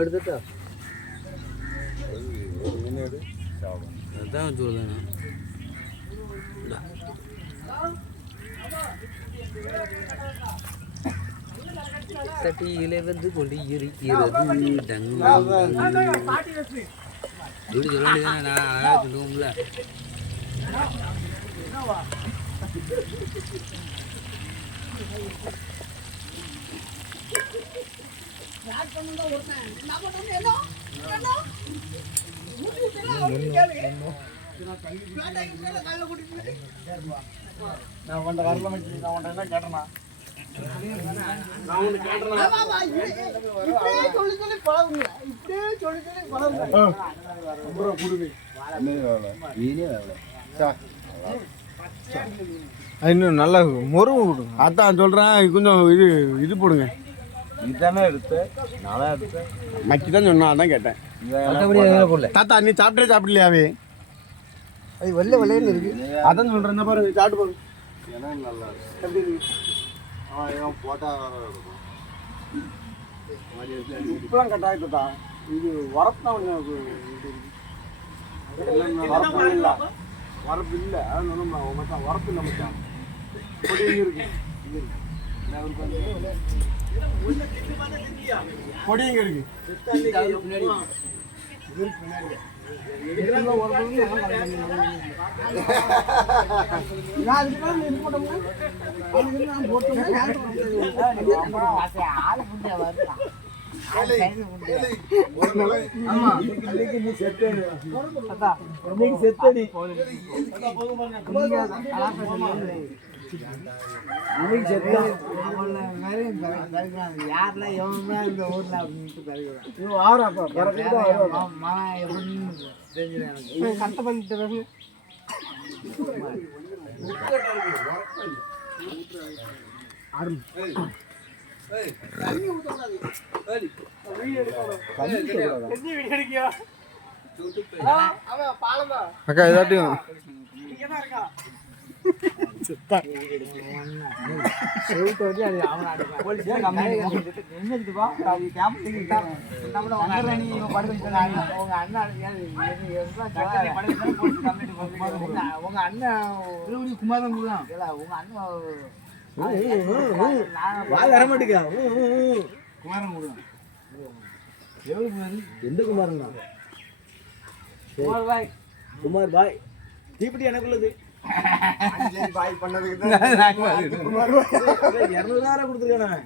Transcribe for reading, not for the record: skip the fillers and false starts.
எடுத்துட்டா அதான் சொல்லுங்க. சட்டியிலே வந்து கொண்டு இருக்கிறது இப்படி சொல்ல வேண்டியதானே, நான் அழகாக சொல்லுவோம்ல. நான் உன்ட வரல நான் உன்ட என்ன கேட்டேனா இன்னும் நல்லா முருகு விடுங்க. அதான் சொல்றேன், கொஞ்சம் இது போடுங்க. இதுதானே எடுத்து நல்லா எடுத்து மக்கி தான் சொன்னா, அதான் கேட்டேன். தாத்தா நீ சாப்பிட்டே சாப்பிடலையாவே? அது வெள்ளை வெள்ளைன்னு இருக்கு. அதான் சொல்றேன், என்ன பாருங்க சாப்பிட்டு பாருங்க. நல்லா போட்டா இப்பெல்லாம் கட்டாயிட்டா. இது வரப்பு தான் கொஞ்சம் வரப்பு இல்லை, வரப்பு இல்லை. அதான் மச்சான் வரப்பு இல்லை மச்சான். பொடி இங்கே இருக்கு, பொடி இங்கே இருக்கு. யாருல எவனா இந்த ஊர்ல அப்படின்ட்டு கட்ட பண்ணிட்டு அக்கா இதாட்டையும் எந்த குமாரன்? குமார் பாய் தீப்பெட்டி எனக்குள்ளது. பாய் பண்ணதுக்கு 200,000 கொடுத்துருக்கேன்.